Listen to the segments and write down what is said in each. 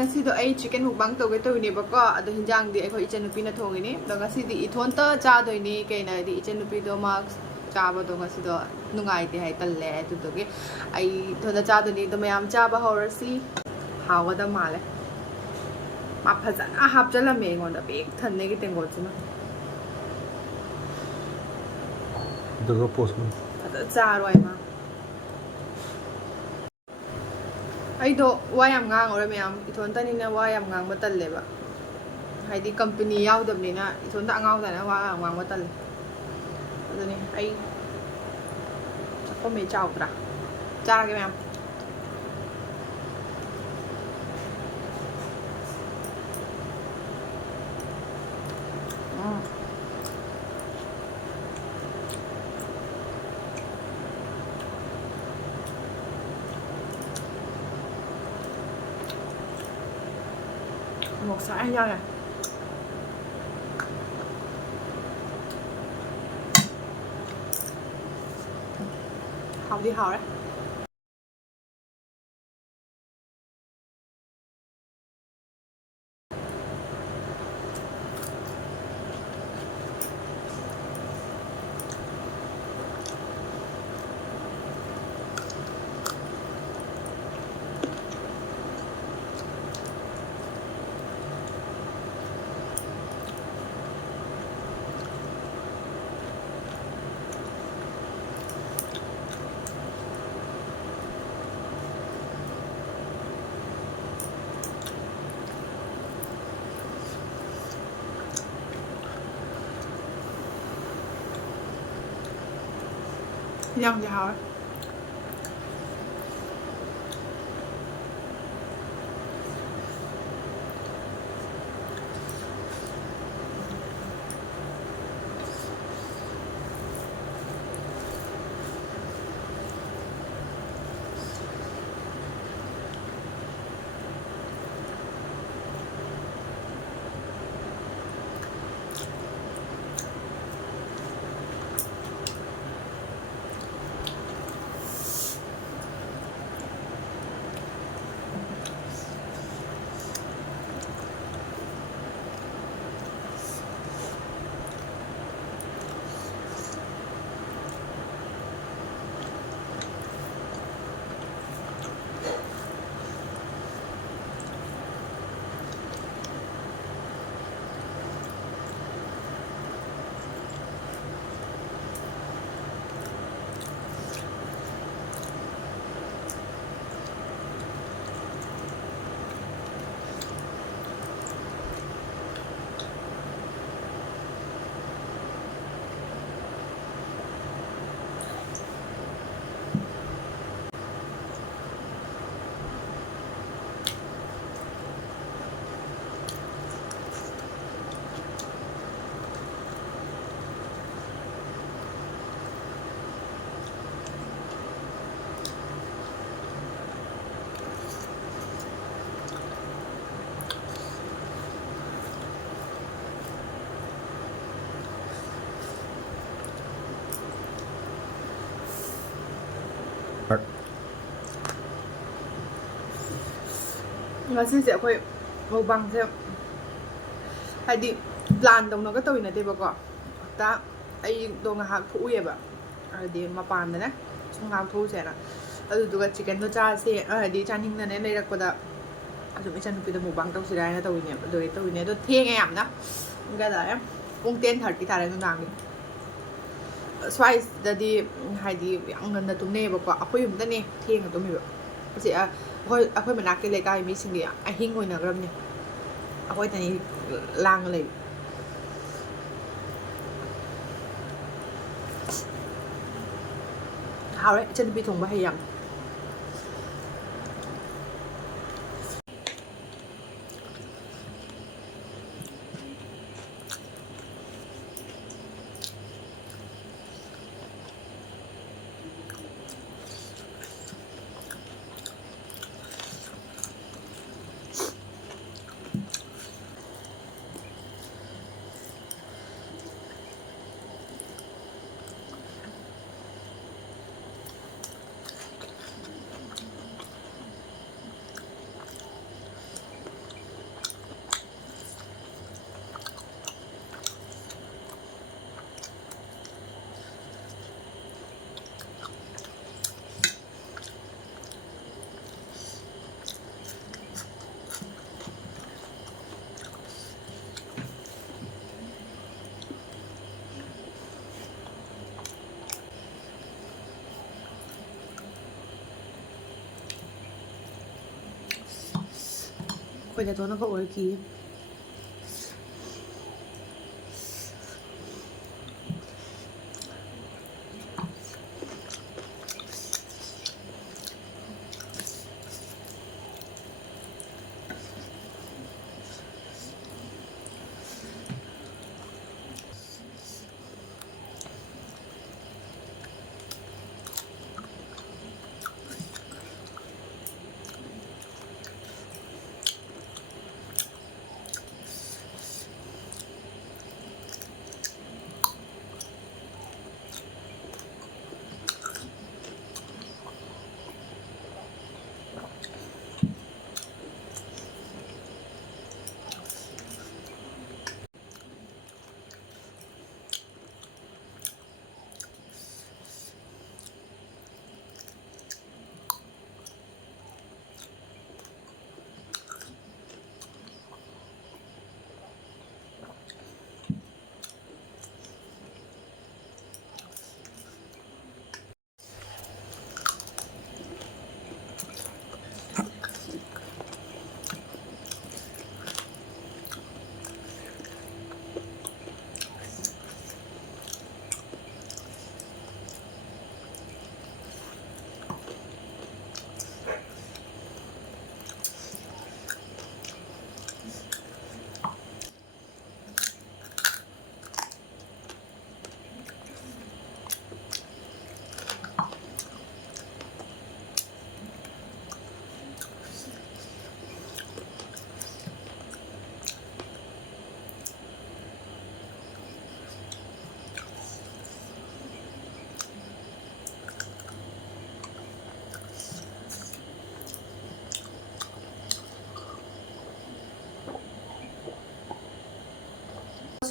ngasido ai chicken mukbang toge toine bako ado hinjang di ai khoi ichanupi na thongini do ngasidi ithonta cha doini kaina di ichanupi do ma chaba do ngasido nungai te hai talle tu doge ai thonda cha doni do mayam chaba horasi hawada male ma phajana hapjala me ngonda bek thanne gi tengo chuna daga post man ada charoi ma ai do wayam ngang ore mayam ithonta ni na wayam ngang ma talle ba haidi company yaudabni na ithonta angau da na wayam ngang ma talle adoni ai chakko me chawdra charage mayam một sải ra nè hầu đi hầu đấy nhân thì hầu đấy ngasiꯁꯦ ꯑꯩꯈꯣꯏ ꯃꯧꯕꯥꯡꯁꯦ ꯍꯥꯏꯗꯤ plan ꯇꯧꯅꯒ ꯇꯧꯏ ꯅꯠꯇꯦꯕꯀꯣ ꯍꯦꯛꯇ ꯑꯩꯗꯣ ꯉꯥꯏꯍꯥꯛ ꯊꯣꯛꯎꯏꯑꯕ ꯍꯥꯏꯗꯤ ꯃꯄꯥꯟꯗꯅꯦ ꯁꯨꯝ ꯉꯥꯏꯍꯥꯛ ꯊꯣꯛꯎꯁꯦꯅ ꯑꯗꯨꯗꯨꯒ ꯆꯤꯛꯀꯟꯗꯣ ꯆꯥꯁꯦ ꯍꯥꯏꯗꯤ ꯆꯥꯅꯤꯡꯅꯅꯦ ꯂꯩꯔꯛꯄꯗ ꯑꯗꯨꯝ ꯏꯆꯟꯅꯨꯄꯤꯗꯣ ꯃꯨꯛꯕꯥꯡ ꯇꯧꯁꯤꯔꯥ ꯍꯥꯏꯅ ꯇꯧꯏꯅꯦꯕ ꯑꯗꯨꯒꯤ ꯇꯧꯏꯅꯦ ꯑꯗꯣ ꯊꯦꯡꯉꯦ ꯌꯥꯝꯅ ꯀꯩꯗꯧꯔꯦ ꯄꯨꯡ 10:30 ꯇꯥꯔꯦ ꯅꯨꯡꯗꯥꯡꯒꯤ ꯁ꯭ꯋꯥꯏꯁꯤꯗꯗꯤ ꯍꯥꯏꯗꯤ ꯌꯥꯝ ꯉꯟꯅ ꯇꯨꯝꯅꯩꯌꯦꯕꯀꯣ ꯑꯩꯈꯣꯏ ꯌꯨꯝꯗꯅꯦ ꯊꯦꯡꯅ ꯇꯨꯝꯃꯤꯕ ꯑꯁꯤ ꯑꯩꯈꯣꯏ ꯃꯅꯥꯛꯀꯤ ꯂꯩꯀꯥꯏ ꯃꯤꯁꯤꯡꯗꯤ ꯑꯍꯤꯡ ꯑꯣꯏꯅꯈ꯭ꯔꯕꯅꯤ ꯑꯩꯈꯣꯏꯗꯅꯤ ꯂꯥꯡꯉ ꯂꯩ ꯍꯥꯎꯔꯦ ꯏꯆꯟꯅꯨꯄꯤ ꯊꯣꯡꯕ ꯍꯩ ꯌꯥꯝ ꯄꯣꯇꯦꯇꯣꯅꯒ ꯑꯣꯏꯈꯤ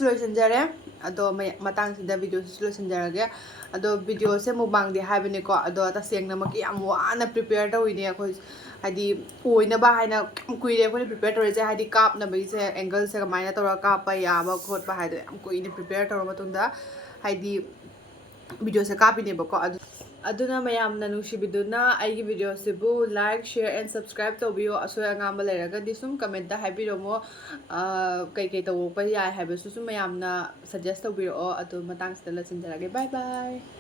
loisinjare ado matangsida video loisinjarage ado video se mubangdi haibane ko ado tasengna maki yam wana prepare tawine akhoi hadi oina ba haina kuire akhoi prepare tawise hadi kap na bai se angle se kamaina tawra kap pa yaba khot pa haido yam kuine prepare tawra matunda hadi video se kapine ba ko aduna mayamna nungsibiduna aigi video sibu like share and subscribe tawbiyo asoya ngamba leraga di sum comment da haibiromo kai kai tawpa yai haibasu sum mayamna suggest tawbiro adu matang sida la sinjarage bye bye